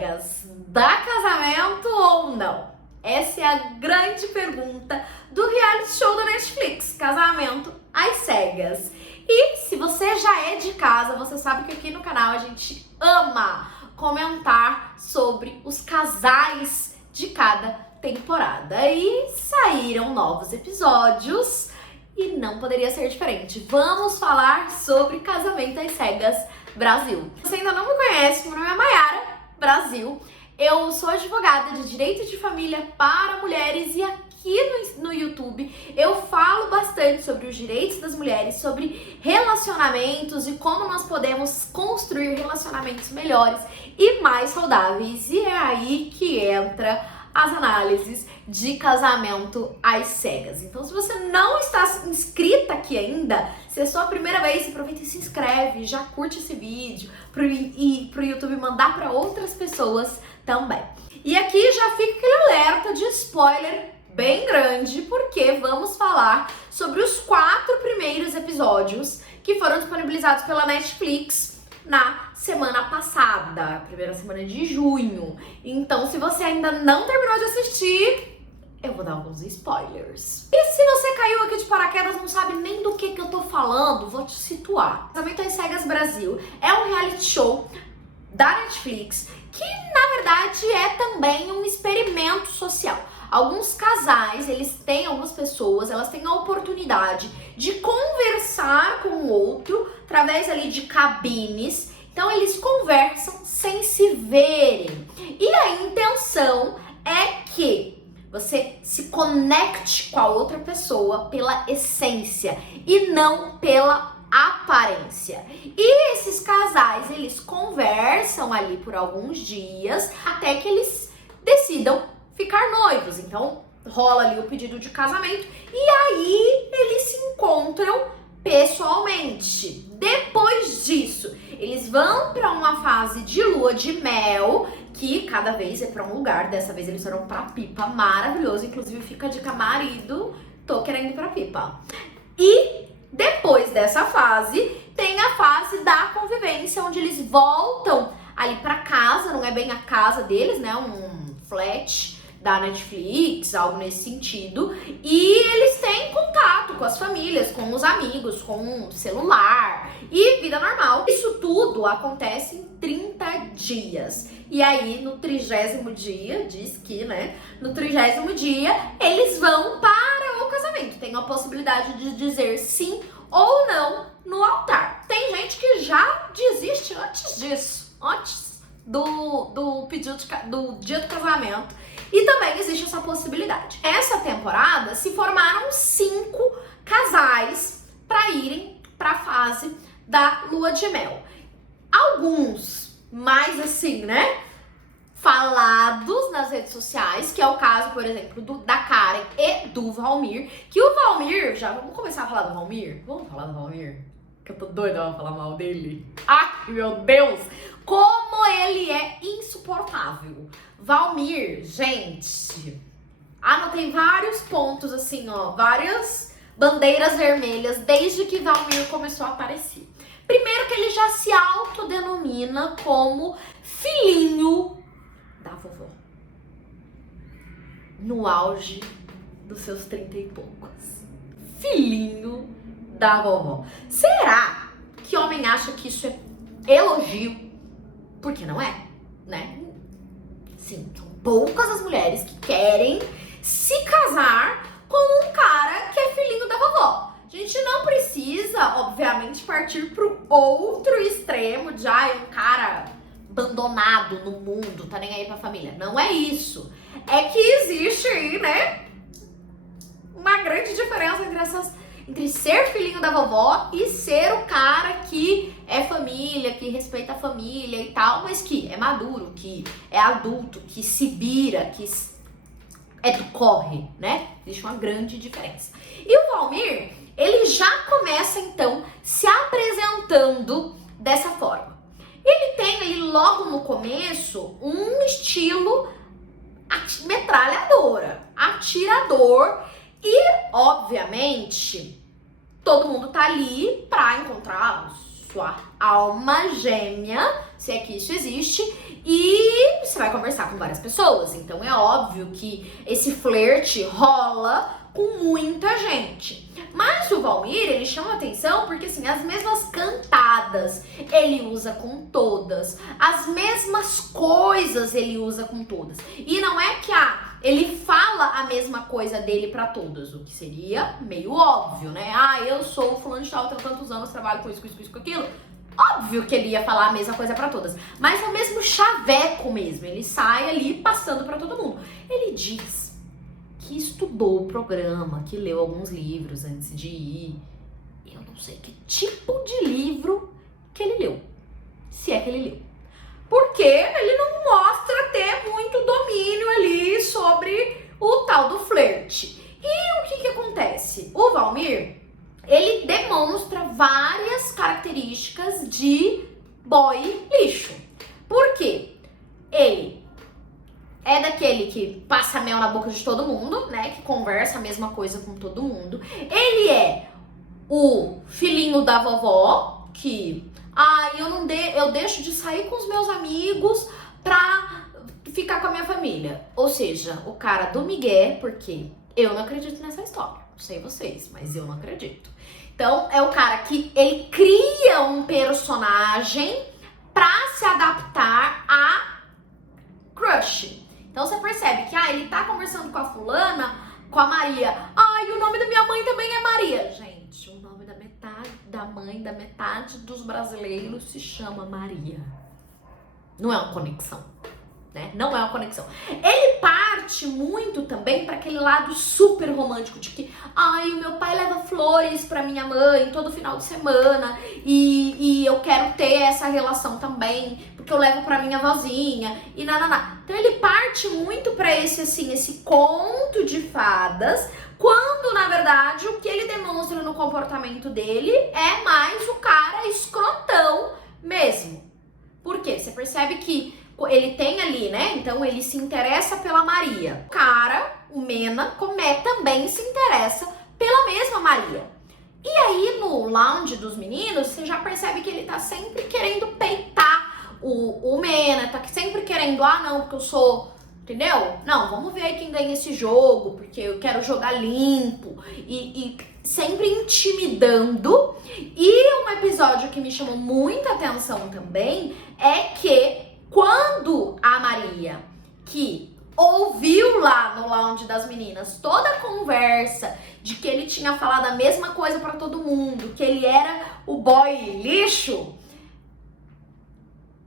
cegas, dá casamento ou não? Essa é a grande pergunta do reality show da Netflix, Casamento às Cegas. E se você já é de casa, você sabe que aqui no canal a gente ama comentar sobre os casais de cada temporada. E saíram novos episódios e não poderia ser diferente. Vamos falar sobre Casamento às Cegas Brasil. Se você ainda não me conhece, meu nome é Mayara Brasil. Eu sou advogada de direito de família para mulheres e aqui no YouTube eu falo bastante sobre os direitos das mulheres, sobre relacionamentos e como nós podemos construir relacionamentos melhores e mais saudáveis. E é aí que entra as análises de Casamento às Cegas. Então, se você não está inscrita aqui ainda, se é sua primeira vez, aproveita e se inscreve, já curte esse vídeo pro YouTube mandar para outras pessoas também. E aqui já fica aquele alerta de spoiler bem grande, porque vamos falar sobre os 4 primeiros episódios que foram disponibilizados pela Netflix na semana passada, primeira semana de junho. Então, se você ainda não terminou de assistir, eu vou dar alguns spoilers. E se você caiu aqui de paraquedas, não sabe nem do que eu tô falando, vou te situar. Casamento às Cegas Brasil é um reality show da Netflix que, na verdade, é também um experimento social. Alguns casais, algumas pessoas, elas têm a oportunidade de conversar com o outro através ali de cabines. Então, eles conversam sem se verem. E a intenção é que você se conecte com a outra pessoa pela essência e não pela aparência. E esses casais, eles conversam ali por alguns dias até que eles decidam ficar noivos. Então, rola ali o pedido de casamento e aí eles se encontram pessoalmente. Depois disso, eles vão para uma fase de lua de mel, que cada vez é para um lugar. Dessa vez eles foram para Pipa, maravilhoso. Inclusive, fica a dica, marido, tô querendo ir para Pipa. E depois dessa fase, tem a fase da convivência, onde eles voltam ali para casa, não é bem a casa deles, né? Um flat da Netflix, algo nesse sentido. E eles têm contato com as famílias, com os amigos, com o celular e vida normal. Isso tudo acontece em 30 dias. E aí, no 30º dia, diz que, né? No 30º dia, eles vão para o casamento. Tem a possibilidade de dizer sim ou não no altar. Tem gente que já desiste antes disso, antes do pedido do dia do casamento. E também existe essa possibilidade. Essa temporada se formaram 5 casais para irem para a fase da lua de mel. Alguns mais assim, né, falados nas redes sociais, que é o caso, por exemplo, da Karen e do Valmir, que o Valmir, já vamos começar a falar do Valmir? Vamos falar do Valmir? Que eu tô doida pra falar mal dele. Ai, meu Deus! Como ele é insuportável. Valmir, gente, anotei vários pontos assim, ó, várias bandeiras vermelhas desde que Valmir começou a aparecer. Primeiro que ele já se autodenomina como filhinho da vovó, no auge dos seus 30 e poucos. Filhinho da vovó. Será que homem acha que isso é elogio? Porque não é, né? Sim, são poucas as mulheres que querem se casar com um cara que é filhinho da vovó. A gente não precisa, obviamente, partir pro outro extremo de um cara abandonado no mundo, tá nem aí pra família. Não é isso. É que existe aí, né, uma grande diferença entre ser filhinho da vovó e ser o cara que é família, que respeita a família e tal, mas que é maduro, que é adulto, que se vira, que é do corre, né? Existe uma grande diferença. E o Valmir, ele já começa então se apresentando dessa forma. Ele tem ali logo no começo um estilo metralhadora, atirador e, obviamente, todo mundo tá ali pra encontrar sua alma gêmea, se é que isso existe, e vai conversar com várias pessoas. Então é óbvio que esse flerte rola com muita gente. Mas o Valmir, ele chama atenção porque, assim, as mesmas cantadas ele usa com todas. As mesmas coisas ele usa com todas. E não é que ele fala a mesma coisa dele pra todas, o que seria meio óbvio, né? Eu sou fulano de tal, tenho tantos anos, trabalho com isso, com aquilo. Óbvio que ele ia falar a mesma coisa pra todas. Mas é o mesmo chaveco mesmo. Ele sai ali passando pra todo mundo. Ele diz que estudou o programa, que leu alguns livros antes de ir. Eu não sei que tipo de livro que ele leu. Se é que ele leu. Porque ele não mostra ter muito domínio ali sobre o tal do flerte. E o que acontece? O Valmir, ele demonstra várias características de boy lixo. Por quê? Ele é daquele que passa mel na boca de todo mundo, né? Que conversa a mesma coisa com todo mundo. Ele é o filhinho da vovó, que eu deixo de sair com os meus amigos pra ficar com a minha família. Ou seja, o cara do migué, porque eu não acredito nessa história. Não sei vocês, mas eu não acredito. Então, é o cara que ele cria um personagem pra se adaptar a crush. Então, você percebe que, ele tá conversando com a fulana, com a Maria. E o nome da minha mãe também é Maria. Gente, o nome da metade dos brasileiros se chama Maria. Não é uma conexão, né? Não é uma conexão. Ele parte muito também para aquele lado super romântico de que, o meu pai leva flores para minha mãe todo final de semana e eu quero ter essa relação também, porque eu levo para minha vozinha e nananá. Então ele parte muito para esse conto de fadas, quando na verdade o que ele demonstra no comportamento dele é mais o cara escrotão mesmo. Por quê? Você percebe que ele tem ali, né? Então ele se interessa pela Maria. O cara, o Mena, também se interessa pela mesma Maria. E aí no lounge dos meninos, você já percebe que ele tá sempre querendo peitar o Mena, tá sempre querendo, não, porque eu sou, entendeu? Não, vamos ver aí quem ganha esse jogo, porque eu quero jogar limpo. E sempre intimidando. E um episódio que me chamou muita atenção também é que quando a Maria, que ouviu lá no lounge das meninas toda a conversa de que ele tinha falado a mesma coisa pra todo mundo, que ele era o boy lixo,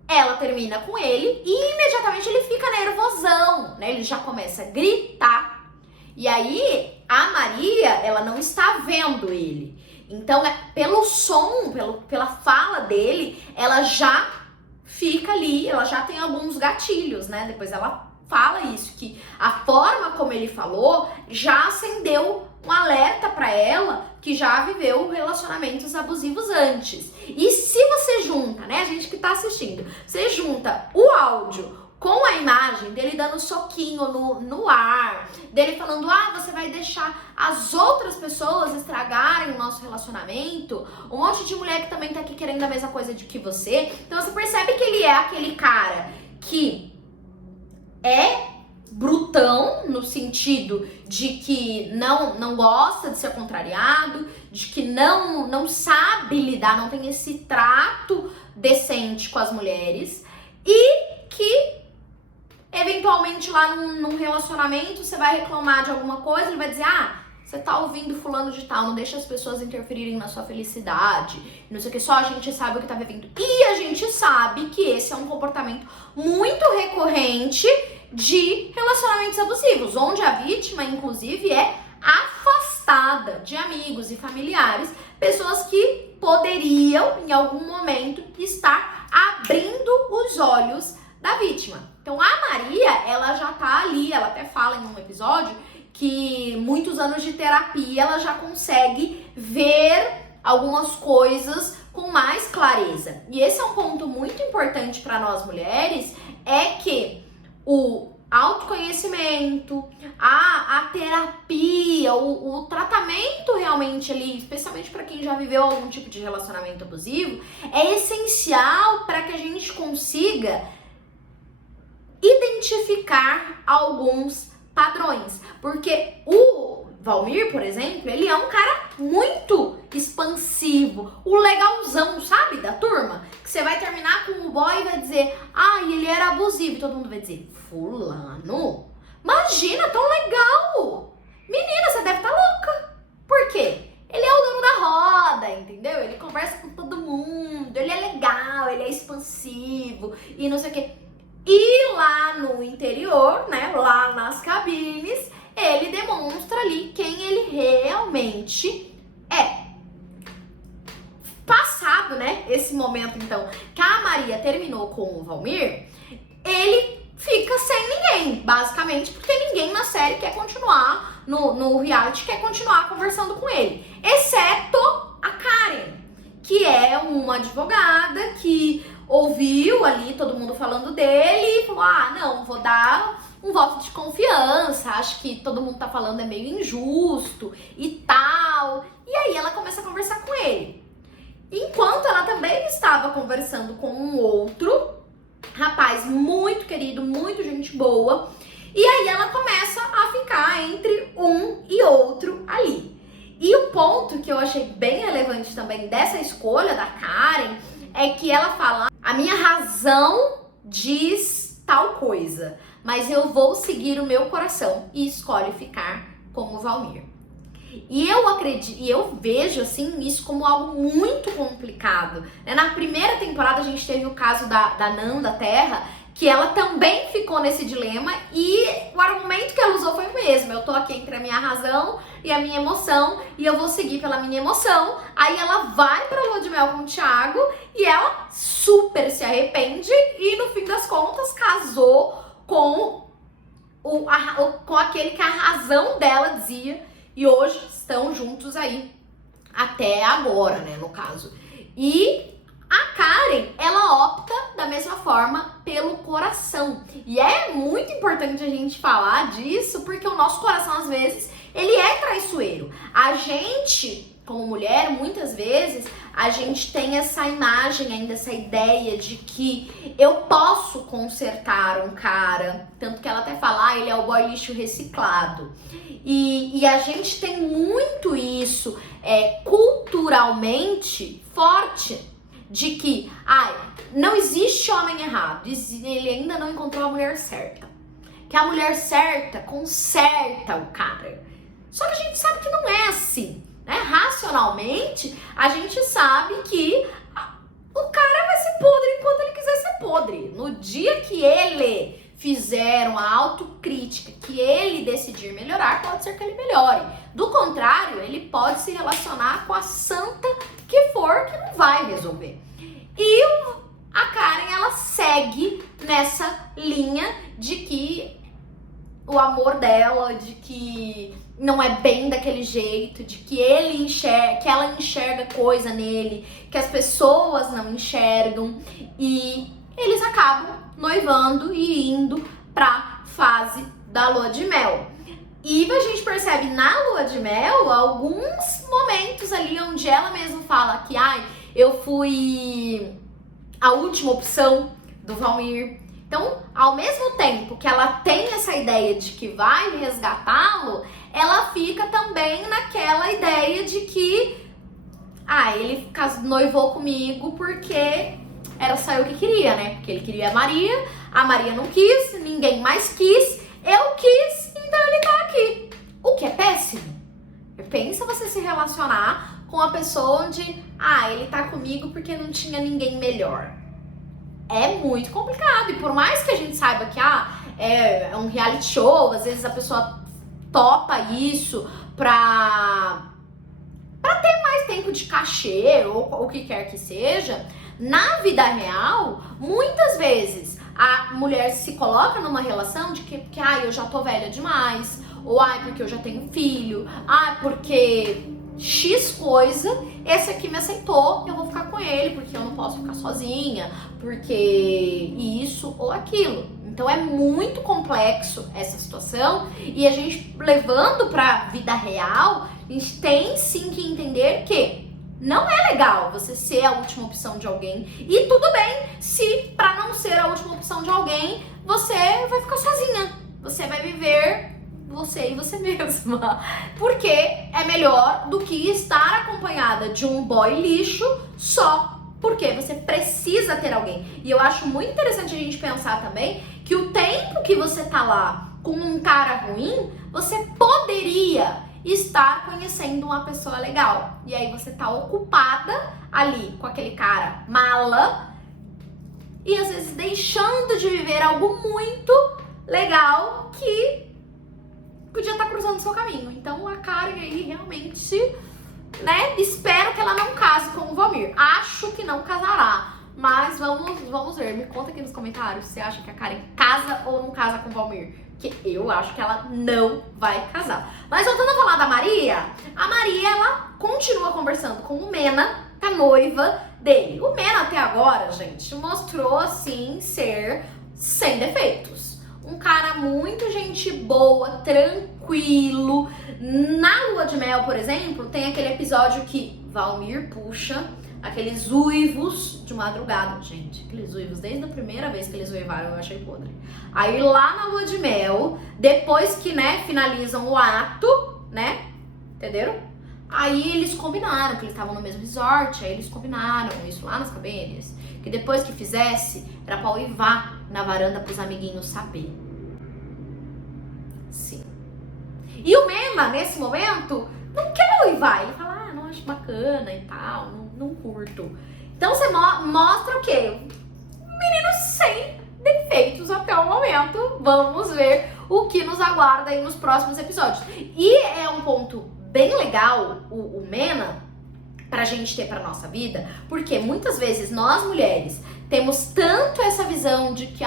ela termina com ele e imediatamente ele fica nervosão, né? Ele já começa a gritar. E aí a Maria, ela não está vendo ele. Então, pelo som, pela fala dele, ela já fica ali, ela já tem alguns gatilhos, né? Depois ela fala isso, que a forma como ele falou já acendeu um alerta pra ela que já viveu relacionamentos abusivos antes. E se você junta, né, a gente que tá assistindo, você junta o áudio com a imagem dele dando soquinho no ar, dele falando, você vai deixar as outras pessoas estragarem o nosso relacionamento, um monte de mulher que também tá aqui querendo a mesma coisa que você. Então você percebe que ele é aquele cara que é brutão, no sentido de que não gosta de ser contrariado, de que não sabe lidar, não tem esse trato decente com as mulheres, e que eventualmente lá num relacionamento você vai reclamar de alguma coisa, ele vai dizer, você tá ouvindo fulano de tal, não deixa as pessoas interferirem na sua felicidade, não sei o que, só a gente sabe o que tá vivendo. E a gente sabe que esse é um comportamento muito recorrente de relacionamentos abusivos, onde a vítima, inclusive, é afastada de amigos e familiares, pessoas que poderiam, em algum momento, estar abrindo os olhos da vítima. Então a Maria, ela já tá ali, ela até fala em um episódio que muitos anos de terapia ela já consegue ver algumas coisas com mais clareza. E esse é um ponto muito importante para nós mulheres, é que o autoconhecimento, a terapia, o tratamento realmente ali, especialmente para quem já viveu algum tipo de relacionamento abusivo, é essencial para que a gente consiga identificar identificar alguns padrões. Porque o Valmir, por exemplo, ele é um cara muito expansivo, o legalzão, sabe, da turma. Que você vai terminar com o boy e vai dizer, ele era abusivo. E todo mundo vai dizer, fulano, imagina, tão legal. Menina, você deve estar louca. Por quê? Ele é o dono da roda, entendeu? Ele conversa com todo mundo, ele é legal, ele é expansivo e não sei o quê. E lá no interior, né, lá nas cabines, ele demonstra ali quem ele realmente é. Passado, né, esse momento, então, que a Maria terminou com o Valmir, ele fica sem ninguém, basicamente, porque ninguém na série quer continuar, no reality, quer continuar conversando com ele. Exceto a Karen, que é uma advogada que ouviu ali todo mundo falando dele e falou, não, vou dar um voto de confiança, acho que todo mundo tá falando é meio injusto e tal. E aí ela começa a conversar com ele. Enquanto ela também estava conversando com um outro rapaz muito querido, muito gente boa, e aí ela começa a ficar entre um e outro ali. E o ponto que eu achei bem relevante também dessa escolha da Karen é que ela fala, a minha razão diz tal coisa, mas eu vou seguir o meu coração, e escolhe ficar com o Valmir. E eu acredito, e eu vejo assim isso como algo muito complicado. Na primeira temporada a gente teve o caso da Nan da Terra, que ela também ficou nesse dilema, e o argumento que ela usou foi o mesmo. Eu tô aqui entre a minha razão e a minha emoção, e eu vou seguir pela minha emoção. Aí ela vai pra lua de mel com o Thiago e ela super se arrepende e no fim das contas casou com aquele que a razão dela dizia, e hoje estão juntos aí até agora, né, no caso. E a Karen, ela opta da mesma forma pelo coração. E é muito importante a gente falar disso, porque o nosso coração, às vezes, ele é traiçoeiro. A gente, como mulher, muitas vezes, a gente tem essa imagem ainda, essa ideia de que eu posso consertar um cara. Tanto que ela até fala, ele é o boy lixo reciclado. E a gente tem muito isso culturalmente forte, de que não existe homem errado, ele ainda não encontrou a mulher certa. Que a mulher certa conserta o cara. Só que a gente sabe que não é assim, né? Racionalmente, a gente sabe que o cara vai ser podre enquanto ele quiser ser podre. No dia que ele fizer uma autocrítica, que ele decidir melhorar, pode ser que ele melhore. Do contrário, ele pode se relacionar com a santa que for, que não vai resolver. E a Karen, ela segue nessa linha de que o amor dela, de que não é bem daquele jeito, de que que ela enxerga coisa nele, que as pessoas não enxergam, e eles acabam noivando e indo pra fase da lua de mel. E a gente percebe na lua de mel alguns momentos ali onde ela mesma fala que eu fui a última opção do Valmir. Então, ao mesmo tempo que ela tem essa ideia de que vai resgatá-lo, ela fica também naquela ideia de que ele noivou comigo porque era só eu que queria, né? Porque ele queria a Maria não quis, ninguém mais quis, eu quis, então ele tá aqui. O que é péssimo. Pensa você se relacionar com a pessoa onde, ele tá comigo porque não tinha ninguém melhor. É muito complicado, e por mais que a gente saiba que é um reality show, às vezes a pessoa topa isso pra ter mais tempo de cachê ou o que quer que seja, na vida real, muitas vezes a mulher se coloca numa relação de que eu já tô velha demais, ou porque eu já tenho filho, porque X coisa, esse aqui me aceitou, eu vou ficar com ele, porque eu não posso ficar sozinha, porque isso ou aquilo. Então é muito complexo essa situação, e a gente levando pra vida real, a gente tem sim que entender que Não é legal você ser a última opção de alguém. E tudo bem se, pra não ser a última opção de alguém, você vai ficar sozinha. Você vai viver você e você mesma. Porque é melhor do que estar acompanhada de um boy lixo só porque você precisa ter alguém. E eu acho muito interessante a gente pensar também que o tempo que você tá lá com um cara ruim, você poderia estar conhecendo uma pessoa legal. E aí você tá ocupada ali com aquele cara mala e às vezes deixando de viver algo muito legal que podia estar cruzando o seu caminho. Então a Karen aí realmente, né, espero que ela não case com o Valmir. Acho que não casará, mas vamos ver. Me conta aqui nos comentários se você acha que a Karen casa ou não casa com o Valmir. Que eu acho que ela não vai casar. Mas voltando a falar da Maria, a Maria, ela continua conversando com o Mena, a noiva dele. O Mena até agora, gente, mostrou assim ser sem defeitos. Um cara muito gente boa, tranquilo. Na lua de mel, por exemplo, tem aquele episódio que Valmir puxa aqueles uivos de madrugada. Gente, aqueles uivos, desde a primeira vez que eles uivaram, eu achei podre. Aí lá na lua de mel, depois que, né, finalizam o ato, né, entenderam? Aí eles combinaram, que eles estavam no mesmo resort, aí eles combinaram isso lá nas cabines, que depois que fizesse, era pra uivar na varanda pros amiguinhos saber. Sim. E o Mena, nesse momento, não quer uivar. Ele fala, não acho bacana e tal, não curto. Então você mostra o quê? Menino sem defeitos até o momento. Vamos ver o que nos aguarda aí nos próximos episódios. E é um ponto bem legal, o Mena, pra gente ter pra nossa vida, porque muitas vezes nós mulheres temos tanto essa visão de que,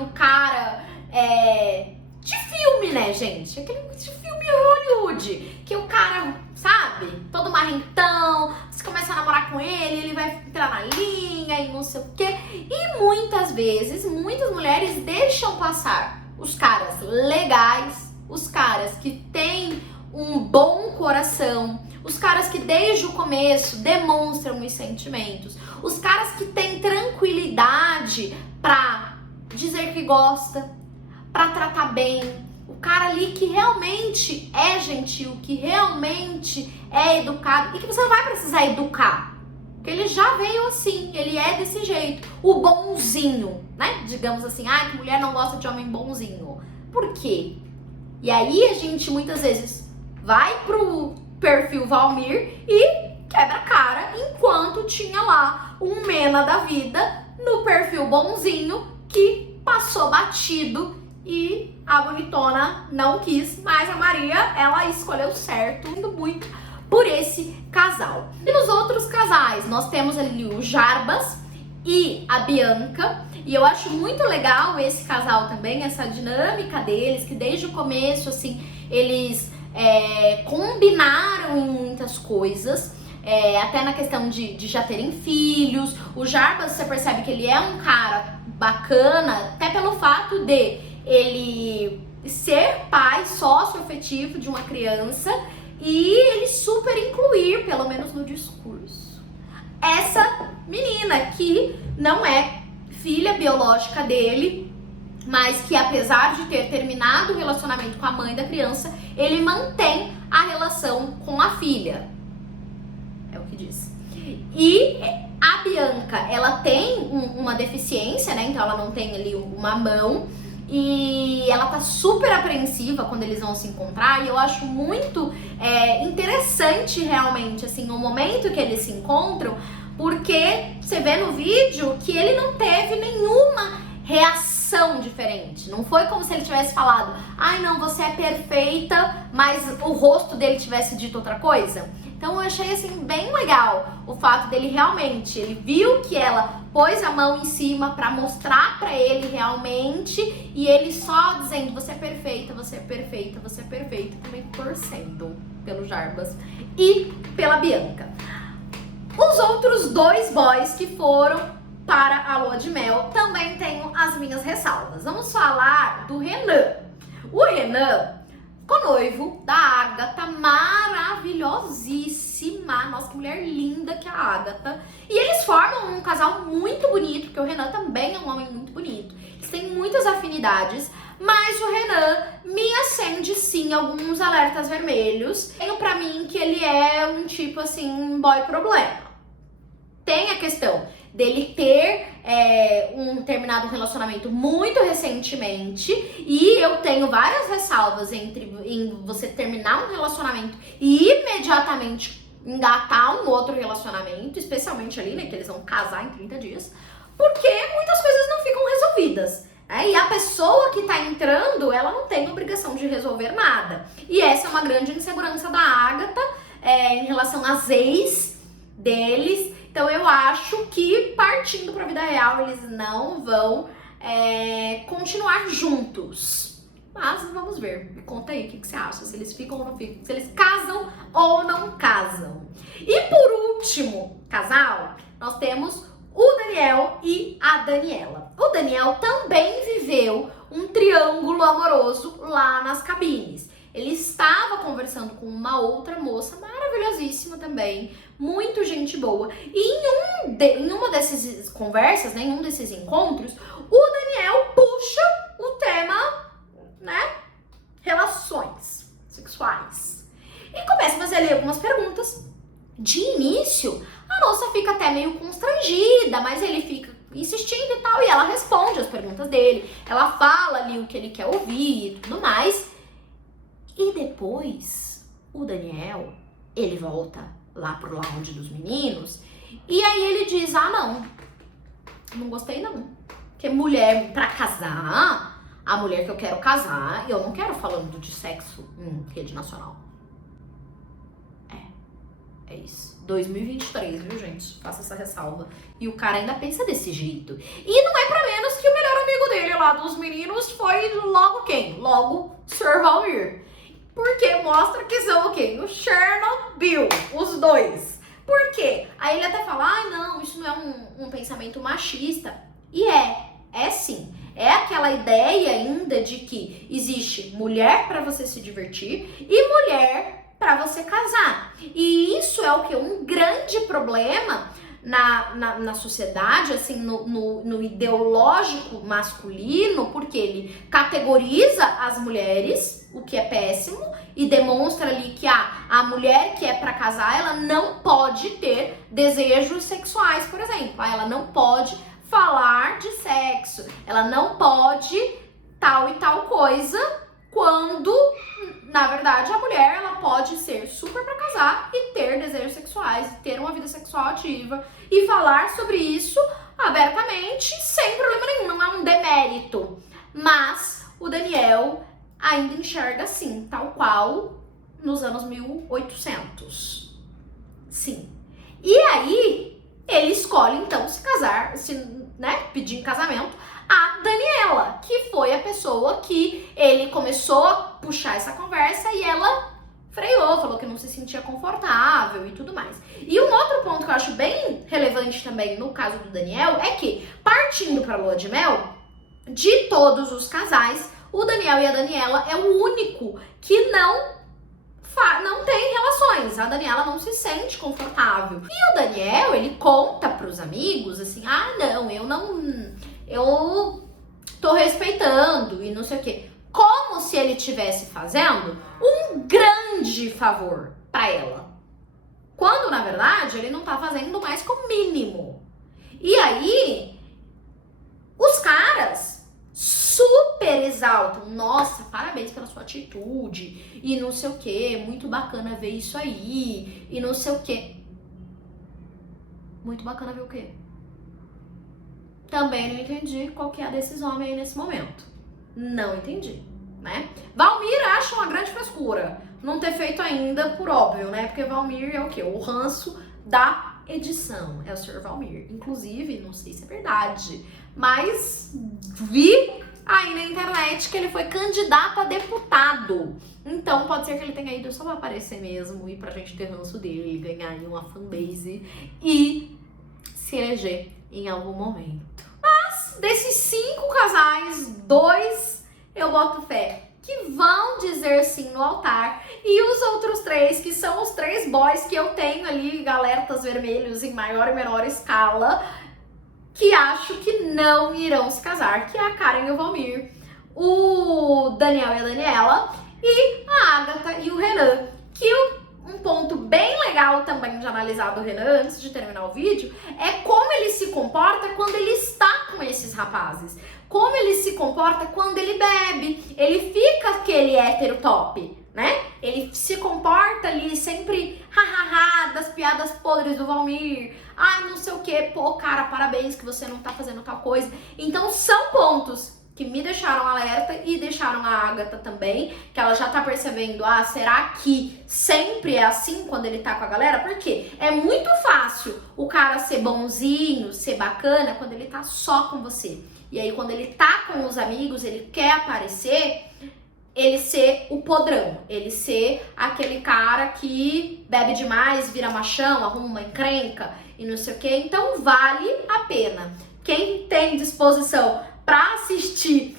o cara é de filme, né, gente? Aquele de filme Hollywood, que o cara, sabe, todo marrentão, você começa a namorar com ele, ele vai entrar na linha e não sei o quê. E muitas vezes, muitas mulheres deixam passar os caras legais, os caras que têm um bom coração, os caras que desde o começo demonstram os sentimentos, os caras que têm tranquilidade pra dizer que gosta, pra tratar bem, o cara ali que realmente é gentil, que realmente é educado e que você não vai precisar educar, porque ele já veio assim, ele é desse jeito, o bonzinho, né? Digamos assim, que mulher não gosta de homem bonzinho. Por quê? E aí a gente muitas vezes vai pro perfil Valmir e quebra a cara, enquanto tinha lá um Mena da vida no perfil bonzinho que passou batido e a bonitona não quis, mas a Maria, ela escolheu certo, indo muito por esse casal. E nos outros casais, nós temos ali o Jarbas e a Bianca, e eu acho muito legal esse casal também, essa dinâmica deles, que desde o começo, assim, eles combinaram em muitas coisas, até na questão de já terem filhos. O Jarbas, você percebe que ele é um cara bacana, até pelo fato de ele ser pai sócio-afetivo de uma criança e ele super incluir, pelo menos no discurso, essa menina que não é filha biológica dele, mas que apesar de ter terminado o relacionamento com a mãe da criança, ele mantém a relação com a filha. É o que diz. E a Bianca, ela tem uma deficiência, né? Então ela não tem ali uma mão. E ela tá super apreensiva quando eles vão se encontrar. E eu acho muito interessante realmente, assim, o momento que eles se encontram. Porque você vê no vídeo que ele não teve nenhuma reação diferente. Não foi como se ele tivesse falado, não, você é perfeita, mas o rosto dele tivesse dito outra coisa. Então eu achei assim bem legal o fato dele realmente, ele viu que ela pôs a mão em cima pra mostrar pra ele realmente, e ele só dizendo, você é perfeita, você é perfeita, você é perfeita, também torcendo pelo Jarbas e pela Bianca. Os outros dois boys que foram para a lua de mel também tenho as minhas ressalvas. Vamos falar do Renan. O Renan ficou noivo da Agatha, maravilhosíssima. Nossa, que mulher linda que é a Agatha. E eles formam um casal muito bonito, porque o Renan também é um homem muito bonito. Eles têm muitas afinidades, mas o Renan me acende sim alguns alertas vermelhos. Tenho pra mim que ele é um tipo assim, boy problema. Tem a questão dele ter terminado um relacionamento muito recentemente, e eu tenho várias ressalvas em você terminar um relacionamento e imediatamente engatar um outro relacionamento, especialmente ali, né, que eles vão casar em 30 dias, porque muitas coisas não ficam resolvidas. E a pessoa que tá entrando, ela não tem obrigação de resolver nada. E essa é uma grande insegurança da Agatha em relação às ex deles. Então eu acho que, partindo pra vida real, eles não vão continuar juntos. Mas vamos ver. Me conta aí o que você acha, se eles ficam ou não ficam, se eles casam ou não casam. E por último, casal, nós temos o Daniel e a Daniela. O Daniel também viveu um triângulo amoroso lá nas cabines. Ele estava conversando com uma outra moça maravilhosíssima também, muito gente boa. E em uma dessas conversas, né, em um desses encontros, o Daniel puxa o tema, né, relações sexuais. E começa a fazer ali algumas perguntas. De início, a moça fica até meio constrangida, mas ele fica insistindo e tal, e ela responde as perguntas dele. Ela fala ali o que ele quer ouvir e tudo mais. E depois, o Daniel, ele volta lá pro lounge dos meninos, e aí ele diz, não gostei não. Porque mulher pra casar, a mulher que eu quero casar, eu não quero falando de sexo em rede nacional. É isso. 2023, viu, gente? Faça essa ressalva. E o cara ainda pensa desse jeito. E não é pra menos que o melhor amigo dele lá dos meninos foi logo quem? Logo Sir Valmir. Porque mostra que são o quê? O Chernobyl, os dois. Por quê? Aí ele até fala, não, isso não é um pensamento machista. E é sim. É aquela ideia ainda de que existe mulher pra você se divertir e mulher pra você casar. E isso é o que? Um grande problema na sociedade, assim, no ideológico masculino, porque ele categoriza as mulheres, o que é péssimo, e demonstra ali que a mulher que é pra casar, ela não pode ter desejos sexuais, por exemplo. Ela não pode falar de sexo, ela não pode tal e tal coisa, quando, na verdade, a mulher, ela pode ser super pra casar e ter desejos sexuais, ter uma vida sexual ativa e falar sobre isso abertamente, sem problema nenhum, não é um demérito. Mas o Daniel ainda enxerga assim, tal qual nos anos 1800. Sim. E aí, ele escolhe, então, se casar, pedir em casamento a Daniela, que foi a pessoa que ele começou a puxar essa conversa e ela freou, falou que não se sentia confortável e tudo mais. E um outro ponto que eu acho bem relevante também no caso do Daniel é que, partindo para a lua de mel, de todos os casais, o Daniel e a Daniela é o único que não tem relações. A Daniela não se sente confortável. E o Daniel, ele conta pros amigos assim, eu tô respeitando e não sei o quê. Como se ele estivesse fazendo um grande favor pra ela. Quando, na verdade, ele não tá fazendo mais que o mínimo. E aí, os caras super exaltam. Nossa, parabéns pela sua atitude. E não sei o quê. Muito bacana ver isso aí. E não sei o quê. Muito bacana ver o quê? Também não entendi qual que é a desses homens aí nesse momento. Não entendi, né? Valmir acha uma grande frescura não ter feito ainda, por óbvio, né? Porque Valmir é o quê? O ranço da edição. É o Sr. Valmir. Inclusive, não sei se é verdade, mas vi aí na internet que ele foi candidato a deputado. Então pode ser que ele tenha ido só pra aparecer mesmo e pra gente ter ranço dele, ganhar aí uma fanbase e se eleger em algum momento. Mas desses 5 casais, 2 eu boto fé que que vão dizer sim no altar, e os outros 3, que são os 3 boys que eu tenho ali, alertas vermelhos em maior e menor escala, que acho que não irão se casar, que é a Karen e o Valmir, o Daniel e a Daniela, e a Agatha e o Renan, que um ponto bem legal também de analisar do Renan, antes de terminar o vídeo, é como ele se comporta quando ele está com esses rapazes. Como ele se comporta quando ele bebe. Ele fica aquele hétero top, né? Ele se comporta ali sempre, hahaha, das piadas podres do Valmir. Ai, não sei o que, pô, cara, parabéns que você não tá fazendo tal coisa. Então são pontos que me deixaram alerta e deixaram a Agatha também, que ela já tá percebendo, será que sempre é assim quando ele tá com a galera? Porque é muito fácil o cara ser bonzinho, ser bacana, quando ele tá só com você. E aí quando ele tá com os amigos, ele quer aparecer, ele ser o podrão, ele ser aquele cara que bebe demais, vira machão, arruma uma encrenca e não sei o que. Então vale a pena. Quem tem disposição para assistir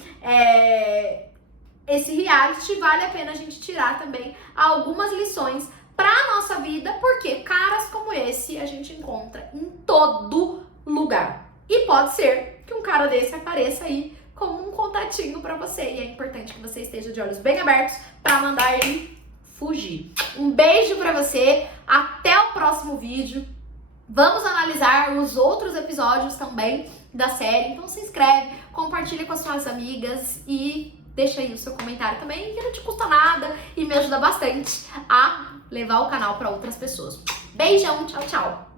esse reality, vale a pena a gente tirar também algumas lições para nossa vida, porque caras como esse a gente encontra em todo lugar. E pode ser que um cara desse apareça aí como um contatinho para você, e é importante que você esteja de olhos bem abertos para mandar ele fugir. Um beijo para você, até o próximo vídeo. Vamos analisar os outros episódios também da série, então se inscreve, compartilha com as suas amigas e deixa aí o seu comentário também, que não te custa nada e me ajuda bastante a levar o canal para outras pessoas. Beijão, tchau, tchau!